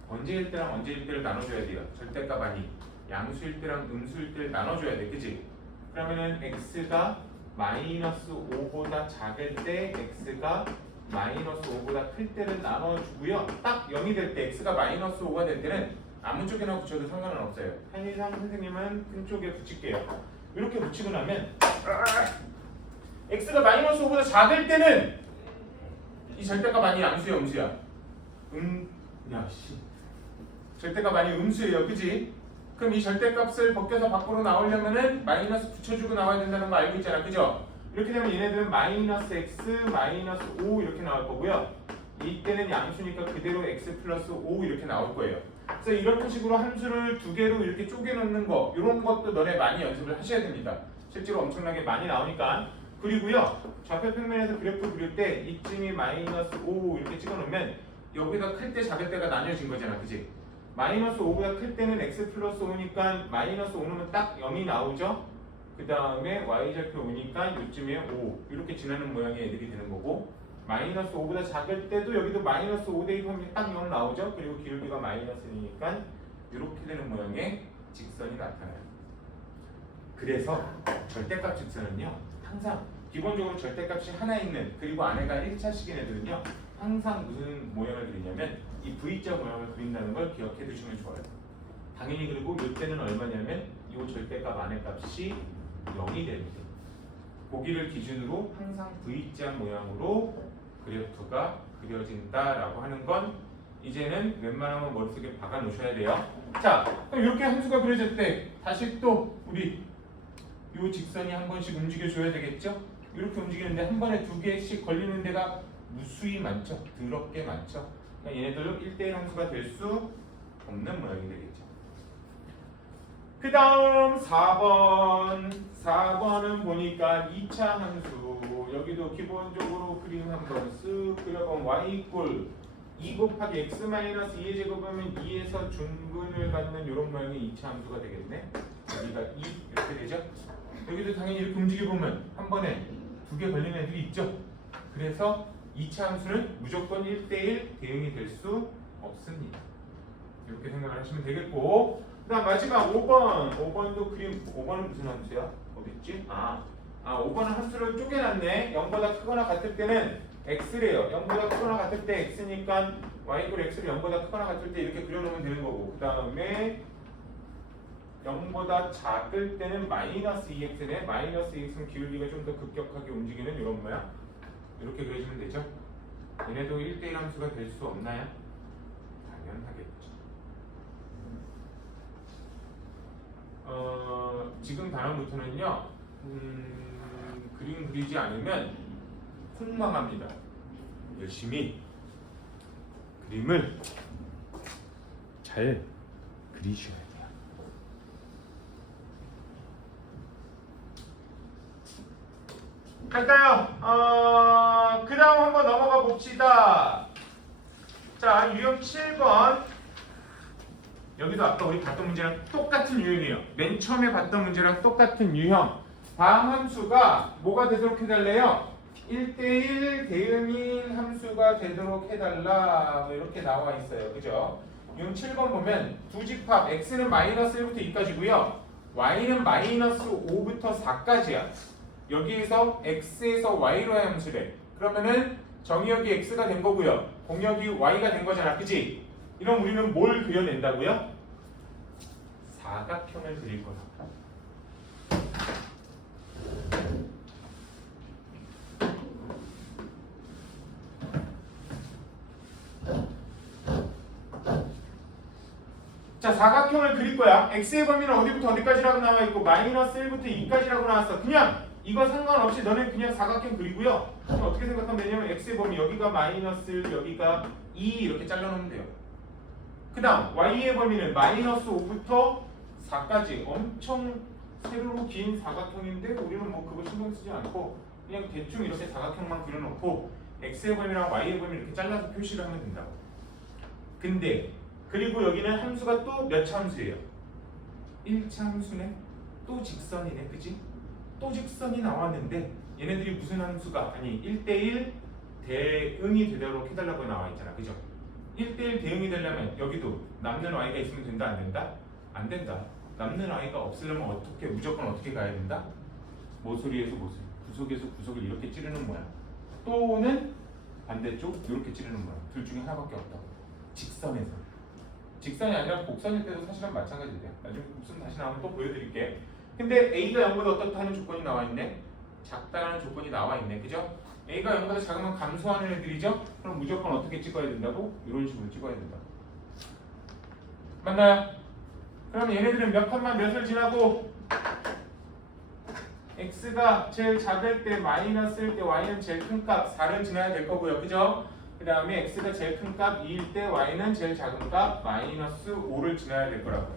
언제일 때랑 언제일 때를 나눠줘야 돼요. 절대값 아니 양수일 때랑 음수일 때를 나눠줘야 돼. 그치? 그러면은 x가 마이너스 5보다 작을 때 x가 마이너스 5보다 클 때를 나눠주고요. 딱 0이 될 때 x가 마이너스 5가 될 때는 아무 쪽에나 붙여도 상관은 없어요. 편의상 선생님은 큰 쪽에 붙일게요. 이렇게 붙이고 나면 x가 마이너스 5보다 작을 때는 이 절대값 아니 양수야 음수야? 절대값 아니 음수예요. 그지? 그럼 이 절대값을 벗겨서 밖으로 나오려면은 마이너스 붙여주고 나와야 된다는 거 알고 있잖아. 그죠? 이렇게 되면 얘네들은 마이너스 x, 마이너스 5 이렇게 나올 거고요. 이때는 양수니까 그대로 x 플러스 5 이렇게 나올 거예요. 그래서 이런 식으로 함수를 두 개로 이렇게 쪼개놓는 거 이런 것도 너네 많이 연습을 하셔야 됩니다. 실제로 엄청나게 많이 나오니까. 그리고요 좌표 평면에서 그래프 그릴 때 이쯤이 마이너스 5 이렇게 찍어놓으면 여기가 클 때 작을 때가 나뉘어진 거잖아. 그지? 마이너스 5보다 클 때는 x 플러스 5니까 마이너스 5는 딱 0이 나오죠. 그 다음에 y좌표 오니까 요쯤에 5 이렇게 지나는 모양의 애들이 되는 거고, 마이너스 5보다 작을 때도 여기도 마이너스 5 대입하면 딱 0 나오죠. 그리고 기울기가 마이너스니까 이렇게 되는 모양의 직선이 나타나요. 그래서 절대값 직선은요 항상 기본적으로 절대값이 하나 있는 그리고 안에가 1차식인 애들은요 항상 무슨 모양을 그리냐면 이 V자 모양을 그린다는 걸 기억해 두시면 좋아요. 당연히. 그리고 이때는 얼마냐면 이 절대값 안의 값이 0이 될 때, 고기를 기준으로 항상 V자 모양으로 그래프가 그려진다라고 하는 건 이제는 웬만하면 머릿속에 박아 놓으셔야 돼요. 자, 그럼 이렇게 함수가 그려질 때 다시 또 우리 이 직선이 한 번씩 움직여 줘야 되겠죠? 이렇게 움직이는데 한 번에 두 개씩 걸리는 데가 무수히 많죠. 더럽게 많죠. 그러니까 얘네들도 1대1 함수가 될 수 없는 모양이 되겠죠. 그 다음 4번은 보니까 2차 함수. 여기도 기본적으로 그림 한번 쓱 그려보면 y 이꼴 2 곱하기 x 마이너스 2의 제곱하면 2에서 중근을 갖는 이런 모양의 2차 함수가 되겠네. 여기가 2 이렇게 되죠. 여기도 당연히 이렇게 움직여보면 한 번에 두 개 걸리는 애들이 있죠. 그래서 2차 함수는 무조건 1대1 대응이 될 수 없습니다. 이렇게 생각을 하시면 되겠고, 그 다음 마지막 5번도 그림. 5번은 무슨 함수야? 어딨지? 5번은 함수를 쪼개놨네. 0보다 크거나 같을 때는 x래요. 0보다 크거나 같을 때 x니까 y 이꼴 x를 0보다 크거나 같을 때 이렇게 그려놓으면 되는 거고, 그 다음에 0보다 작을 때는 마이너스 2x네. 마이너스 2x는 기울기가 좀 더 급격하게 움직이는 이런 모양. 이렇게 그려주면 되죠. 얘네도 1대1 함수가 될 수 없나요? 당연하겠죠. 지금 다음부터는요 그림 그리지 않으면 폭망합니다. 열심히 그림을 잘 그리셔야 돼요. 갈까요? 그 다음 한번 넘어가 봅시다. 자, 유형 7번. 여기도 아까 우리 봤던 문제랑 똑같은 유형이에요. 맨 처음에 봤던 문제랑 똑같은 유형. 다음 함수가 뭐가 되도록 해달래요? 1대1 대응인 함수가 되도록 해달라. 뭐 이렇게 나와 있어요. 그죠? 유형 7번 보면 두 집합 x는 마이너스 1부터 2까지고요. y는 마이너스 5부터 4까지야. 여기에서 x에서 y로 의 함수래. 그러면은 정의역이 x가 된 거고요. 공역이 y가 된 거잖아. 그치? 이럼 우리는 뭘 그려낸다고요? 사각형을 그릴 거다. 자, 사각형을 그릴 거야. x의 범위는 어디부터 어디까지라고 나와 있고 마이너스 1부터 2까지라고 나왔어. 그냥 이거 상관없이 너는 그냥 사각형 그리고요. 그럼 어떻게 생각하면 되냐면 x의 범위 여기가 마이너스 여기가 2 이렇게 잘라놓으면 돼요. 그 다음 y의 범위는 마이너스 5부터 4까지 엄청 세로로 긴 사각형인데 우리는 뭐 그거 신경 쓰지 않고 그냥 대충 이렇게 사각형만 그려놓고 x의 범위랑 y의 범위 이렇게 잘라서 표시를 하면 된다고. 근데 그리고 여기는 함수가 또 몇 차 함수예요? 1차 함수네. 또 직선이네. 그치? 또 직선이 나왔는데 얘네들이 무슨 함수가 아니 1대1 대응이 되도록 해달라고 나와 있잖아. 그죠? 1대1 대응이 되려면 여기도 남는 y가 있으면 된다 안 된다? 안 된다. 남는 y가 없으려면 어떻게 무조건 어떻게 가야 된다? 모서리에서 모서리, 구석에서 구석을 이렇게 찌르는 모양. 또는 반대쪽 이렇게 찌르는 모양. 둘 중에 하나밖에 없다고. 직선에서. 직선이 아니라 곡선일 때도 사실은 마찬가지돼요. 나중에 곡선 다시 나오면 또 보여드릴게. 근데 a가 0보다 어떻다는 조건이 나와 있네. 작다는 조건이 나와 있네. 그죠? a가 0보다 작으면 감소하는 애들이죠? 그럼 무조건 어떻게 찍어야 된다고? 이런 식으로 찍어야 된다. 맞나요? 그럼 얘네들은 몇 칸만 몇을 지나고 x가 제일 작을 때 마이너스일 때 y는 제일 큰 값 4를 지나야 될 거고요. 그죠? 그 다음에 x가 제일 큰 값 2일 때 y는 제일 작은 값 마이너스 5를 지나야 될 거라고요.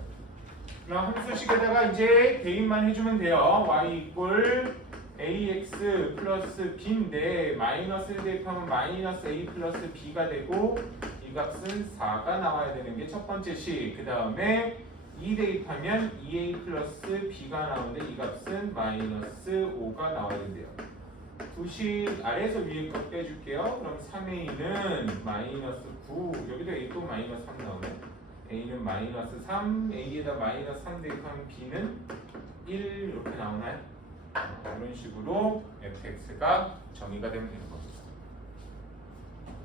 그럼 함수식에다가 이제 대입만 해주면 돼요. y 이꼴 ax 플러스 b인데 마이너스를 대입하면 마이너스 a 플러스 b가 되고 이 값은 4가 나와야 되는 게 첫 번째 식. 그 다음에 2 대입하면 2a 플러스 b가 나오는데 이 값은 마이너스 5가 나와야 된대요. 두식 아래에서 위에 것 빼줄게요. 그럼 3a는 마이너스 9 여기도 a 또 마이너스 3 나오네. a는 마이너스 3 a에다 마이너스 3 대입하면 b는 1 이렇게 나오나요? 이런 식으로 fx가 정의가 되면 되는 겁니다.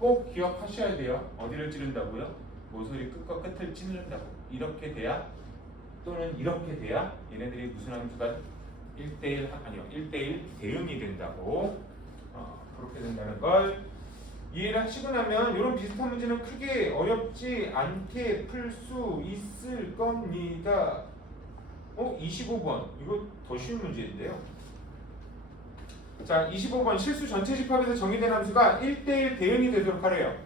꼭 기억하셔야 돼요. 어디를 찌른다고요? 모서리 끝과 끝을 찌른다고. 이렇게 돼야 또는 이렇게 돼야 얘네들이 무슨 함수가 1대1 아니요 1대1 대응이 된다고 그렇게 된다는 걸 이해를 하시고 나면 이런 비슷한 문제는 크게 어렵지 않게 풀 수 있을 겁니다. 25번 이거 더 쉬운 문제인데요. 자 25번 실수 전체 집합에서 정의된 함수가 1대1 대응이 되도록 하래요.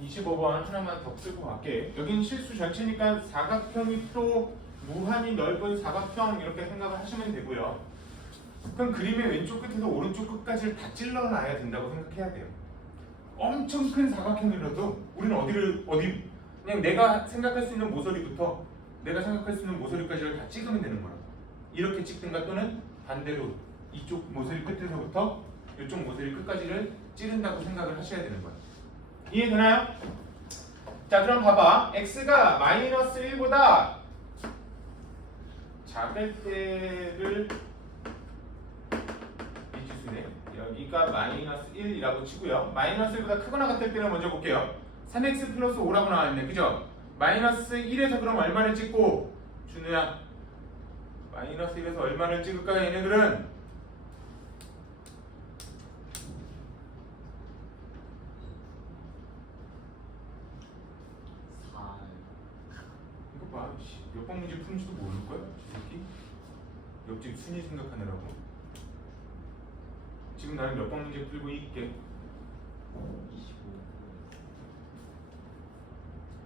(25번) 하나만 더 쓰고 갈게. 여긴 실수 전체니까 사각형이 또 무한히 넓은 사각형 이렇게 생각을 하시면 되고요. 그럼 그림의 왼쪽 끝에서 오른쪽 끝까지를 다 찔러놔야 된다고 생각해야 돼요. 엄청 큰 사각형이라도 우리는 어디 그냥 내가 생각할 수 있는 모서리부터 내가 생각할 수 있는 모서리까지를 다 찍으면 되는 거라고. 이렇게 찍든가 또는 반대로 이쪽 모서리 끝에서부터 이쪽 모서리 끝까지를 찌른다고 생각을 하셔야 되는 거예요. 이해되나요? 자 그럼 봐봐. x가 마이너스 1보다 작을 때를 이 지수네. 여기가 마이너스 1이라고 치고요. 마이너스 1보다 크거나 같을 때는 먼저 볼게요. 3x 플러스 5라고 나와있네. 그죠? 마이너스 1에서 그럼 얼마를 찍고 준우야 마이너스 1에서 얼마를 찍을까요? 얘네들은 봐. 몇 번 문제 푸는지도 모를 거야? 저 새끼? 옆집 순위 생각하느라고. 지금 나는 몇 번 문제 풀고 있게.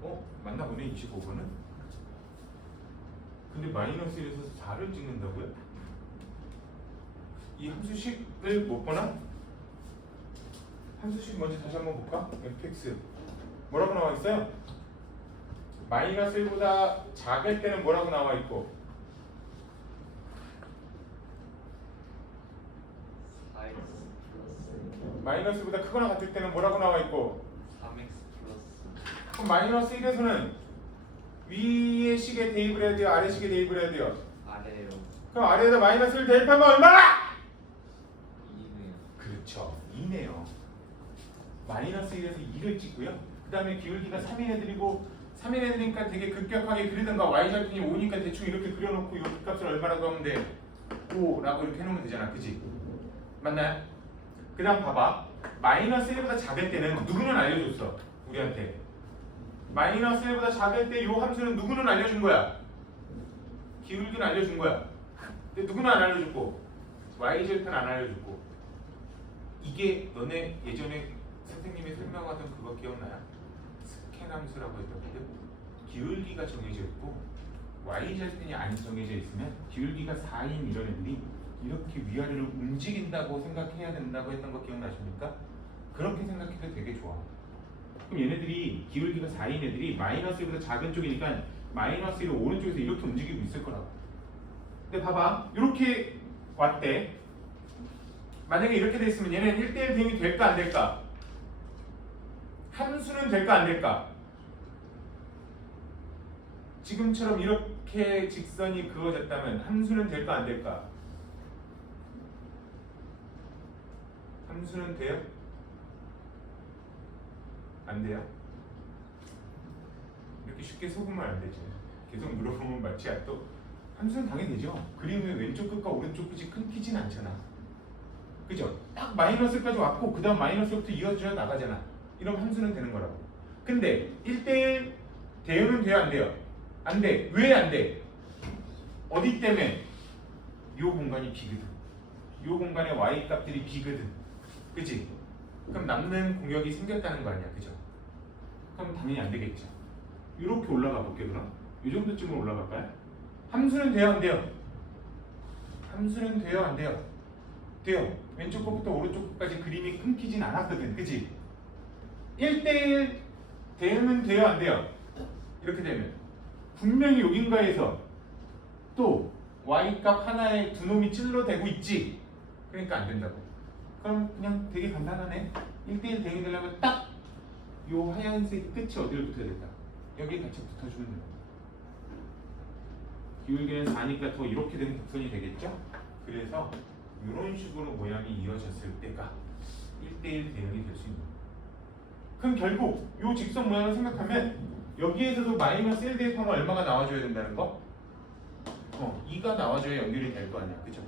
25. 맞나 보네 25번은? 근데 마이너스 1에서 4를 찍는다고요? 이 함수식을 못 보나? 함수식 먼저 다시 한번 볼까? fx 뭐라고 나와 있어요? 마이너스 1보다 작을 때는 뭐라고 나와 있고 4x 플러스 마이너스 1보다 크거나 같을 때는 뭐라고 나와 있고 3x 플러스 그럼 마이너스 1에서는 위의 식에 대입을 해야 돼요? 아래 식에 대입을 해야 돼요? 아래요. 그럼 아래에다 마이너스 1 대입하면 얼마나? 2네요. 그렇죠 2네요. 마이너스 1에서 2를 찍고요. 그 다음에 기울기가 3인 애들이고 3인 애들이니까 되게 급격하게 그리든가 y절편이 5니까 대충 이렇게 그려놓고 이 값을 얼마라고 하면 돼? 5라고 이렇게 해놓으면 되잖아. 그치? 맞나요? 그 다음 봐봐. 마이너스 1보다 작을 때는 누구는 알려줬어? 우리한테 마이너스 1보다 작을 때 이 함수는 누구는 알려준 거야? 기울기는 알려준 거야. 근데 누구는 안 알려줬고 y절편 안 알려줬고. 이게 너네 예전에 선생님이 설명하던 그거 기억나요? 스캔 함수라고 했던 건데 기울기가 정해져 있고 y절편이 안 정해져 있으면 기울기가 4인 이런 애들이 이렇게 위아래로 움직인다고 생각해야 된다고 했던 거 기억나십니까? 그렇게 생각해도 되게 좋아. 그럼 얘네들이 기울기가 4인 애들이 마이너스 1보다 작은 쪽이니까 마이너스 1을 오른쪽에서 이렇게 움직이고 있을 거라고. 근데 봐봐, 이렇게 왔대. 만약에 이렇게 돼 있으면 얘는 1대1 대응이 될까 안 될까? 함수는 될까 안 될까? 지금처럼 이렇게 직선이 그어졌다면 함수는 될까 안 될까? 함수는 돼요? 안 돼요? 이렇게 쉽게 속으면 안 되죠. 계속 물어보면 마치 또 함수는 당연히 되죠. 그림의 왼쪽 끝과 오른쪽 끝이 끊기진 않잖아. 그죠? 딱 마이너스까지 왔고 그 다음 마이너스부터 이어져 나가잖아. 이런 함수는 되는 거라고. 근데 1대1 대응은 돼요 안 돼요? 안 돼. 왜 안 돼? 어디 때문에? 이 공간이 비거든. 이 공간의 y 값들이 비거든. 그치? 그럼 남는 공역이 생겼다는 거 아니야. 그죠? 그럼 당연히 안 되겠죠. 이렇게 올라가 볼게 그럼. 이 정도쯤으로 올라갈까요? 함수는 돼요 안 돼요? 함수는 돼요 안 돼요? 돼요. 왼쪽 것부터 오른쪽 것까지 그림이 끊기진 않았거든. 그치? 1대1 대응은 돼요 안 돼요? 이렇게 되면 분명히 여긴가에서 또 y값 하나에 두 놈이 찔러대고 있지. 그러니까 안 된다고. 그럼 그냥 되게 간단하네. 1대1 대응이 되려면 딱 요 하얀색 끝이 어디를 붙어야 될까? 여기에 같이 붙어주면 돼요. 기울기는 4니까 더 이렇게 되는 곡선이 되겠죠? 그래서 이런 식으로 모양이 이어졌을 때가 1대1 대응이 될 수 있는 거예요. 그럼 결국 이 직선 모양을 생각하면 여기에서도 마이너스 1 대입하면 얼마가 나와줘야 된다는 거? 2가 나와줘야 연결이 될 거 아니야. 그죠?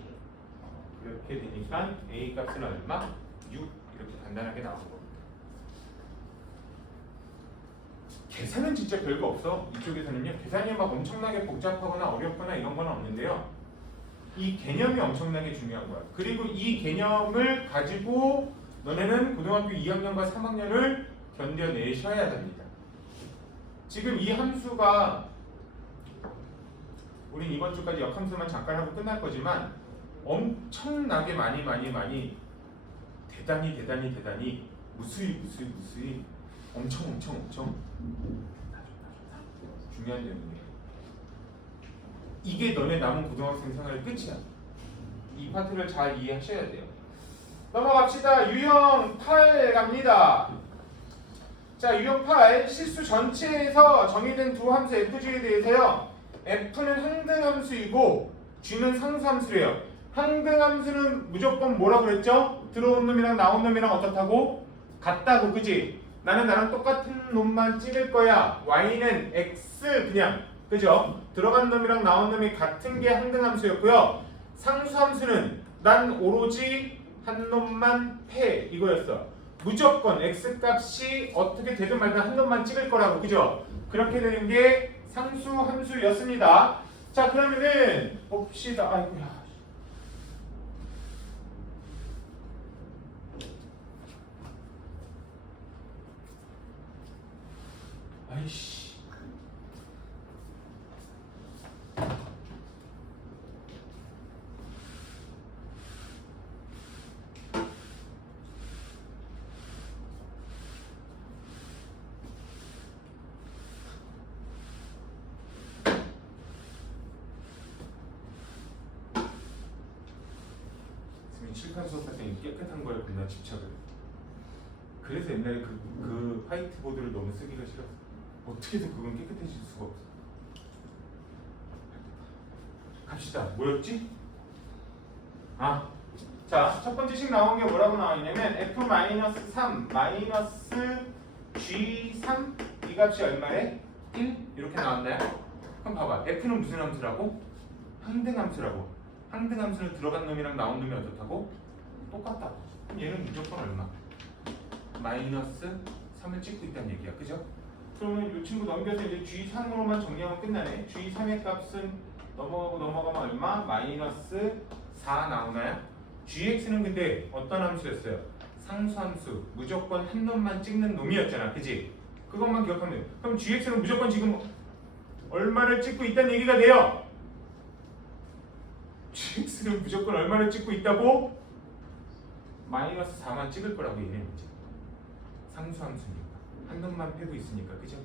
그렇게 되니까 A 값은 얼마? 6 이렇게 간단하게 나오는 겁니다. 계산은 진짜 별거 없어. 이쪽에서는요. 계산이 막 엄청나게 복잡하거나 어렵거나 이런 건 없는데요. 이 개념이 엄청나게 중요한 거야. 그리고 이 개념을 가지고 너네는 고등학교 2학년과 3학년을 견뎌내셔야 됩니다. 지금 이 함수가 우린 이번 주까지 역함수만 잠깐 하고 끝날 거지만 엄청나게 많이 대단히 무수히 엄청 중요한 내용이에요. 이게 너네 남은 고등학생 생활의 끝이야. 이 파트를 잘 이해하셔야 돼요. 넘어갑시다. 유형 8 갑니다. 자, 유형 8 실수 전체에서 정의된 두 함수 FG에 대해서요. F는 항등함수이고 G는 상수함수래요. 항등함수는 무조건 뭐라고 그랬죠? 들어온 놈이랑 나온 놈이랑 어떻다고? 같다고. 그지? 나는 나랑 똑같은 놈만 찍을 거야. Y는 X 그냥. 그죠? 들어간 놈이랑 나온 놈이 같은 게 항등함수였고요. 상수함수는 난 오로지 한 놈만 패 이거였어. 무조건 X 값이 어떻게 되든 말든 한 놈만 찍을 거라고. 그죠? 그렇게 되는 게 상수함수였습니다. 자, 그러면은 봅시다. 아이고야. 아이씨. 실판 수업할 때 깨끗한 거에 겁나 집착을 해. 그래서 옛날에 그 화이트보드를 너무 쓰기가 싫었어. 어떻게든 그건 깨끗해질 수가 없어. 갑시다. 뭐였지? 자, 첫 번째 식 나온 게 뭐라고 나와 있냐면 F-3 G3 이 값이 얼마래? 1? 이렇게 나왔나요? 그럼 봐봐. F는 무슨 함수라고? 항등함수라고. 항등함수는 들어간 놈이랑 나온 놈이 어떻다고? 똑같다고. 그럼 얘는 무조건 얼마? -3을 찍고 있다는 얘기야. 그죠? 그러면 이 친구 넘겨서 이제 G3으로만 정리하면 끝나네. G3의 값은 넘어가면 얼마? 마이너스 4 나오나요? Gx는 근데 어떤 함수였어요? 상수함수. 무조건 한 놈만 찍는 놈이었잖아. 그지? 그것만 기억하면 돼요. 그럼 Gx는 무조건 지금 얼마를 찍고 있다는 얘기가 돼요. Gx는 무조건 얼마를 찍고 있다고? 마이너스 4만 찍을 거라고 얘기했는 거지. 상수함수니까 한 놈만 빼고 있으니까. 그죠?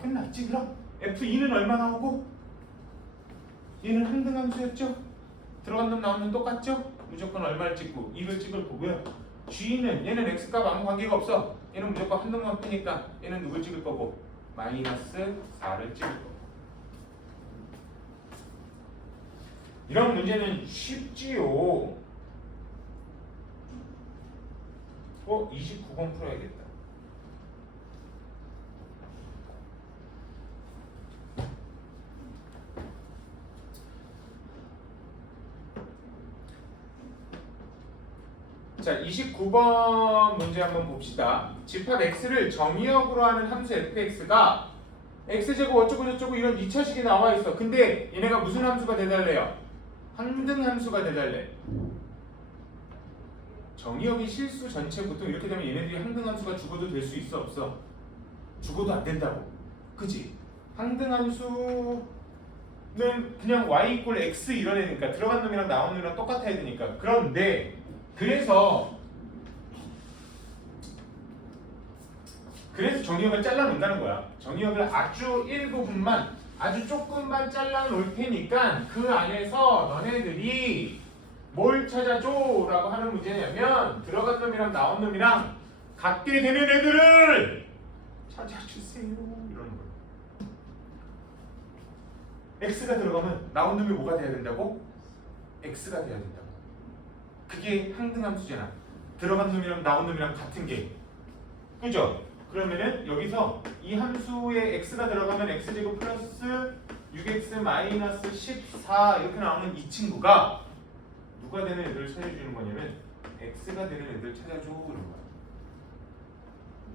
끝났지 그럼? F2는 얼마 나오고? 얘는 항등함수였죠? 들어간 놈 나온 놈 똑같죠? 무조건 얼마를 찍고 2를 찍을 거고요. G는 얘는 X값 아무 관계가 없어. 얘는 무조건 한 놈만 빼니까 얘는 누굴 찍을 거고? 마이너스 4를 찍을 거고. 이런 문제는 쉽지요. 29번 풀어야겠다. 자, 29번 문제 한번 봅시다. 집합 x를 정의역으로 하는 함수 fx가 x제곱 어쩌고 저쩌고 이런 2차식이 나와 있어. 근데 얘네가 무슨 함수가 돼달래요? 항등 함수가 돼달래. 정의역이 실수 전체 보통 이렇게 되면 얘네들이 항등 함수가 죽어도 될 수 있어 없어? 죽어도 안 된다고. 그지? 항등 함수는 그냥 y 이꼴 x 이런 애니까 들어간 놈이랑 나온 놈이랑 똑같아야 되니까. 그런데 그래서 정의역을 잘라 놓는다는 거야. 정의역을 아주 일부분만 아주 조금만 잘라 놓을 테니까 그 안에서 너네들이 뭘 찾아줘 라고 하는 문제냐면 들어간 놈이랑 나온 놈이랑 같게 되는 애들을 찾아주세요 이러는 거야. x가 들어가면 나온 놈이 뭐가 돼야 된다고? x가 돼야 된다고. 그게 항등함수잖아. 들어간 놈이랑 나온 놈이랑 같은 게. 그죠? 그러면은 여기서 이 함수에 x가 들어가면 x제곱 플러스 6x 마이너스 14 이렇게 나오는 이 친구가 누가 되는 애들을 찾아주는 거냐면 x가 되는 애들 찾아줘 그런 거야.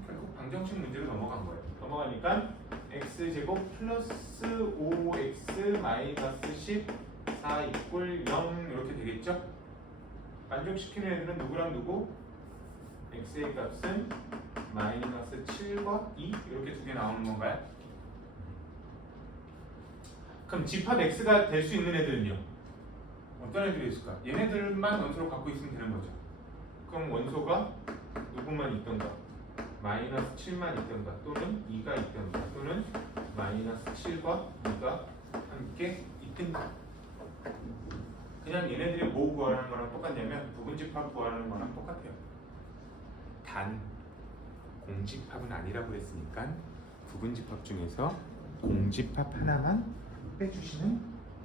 결국 방정식 문제로 넘어간 거예요. 넘어가니까 x제곱 플러스 5x 마이너스 14 이꼴 0 이렇게 되겠죠? 만족시키는 애들은 누구랑 누구? x의 값은 마이너스 7과 2 이렇게 두 개 나오는 건가요? 그럼 집합 x가 될 수 있는 애들은요? 어떤 애들이 있을까? 얘네들만 원소로 갖고 있으면 되는 거죠. 그럼 원소가 누구만 있던가? 마이너스 7만 있던가 또는 2가 있던가 또는 마이너스 7과 2가 함께 있던가. 그냥 얘네들이 뭐 구하라는 거랑 똑같냐면 부분집합 구하라는 거랑 똑같아요. 단 공집합은 아니라고 했으니까 부분집합 중에서 공집합 하나만 빼주시면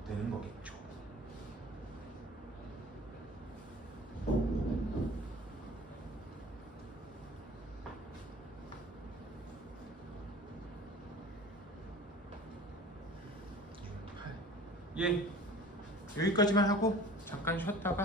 되는 거겠죠. 예, 여기까지만 하고 잠깐 쉬었다가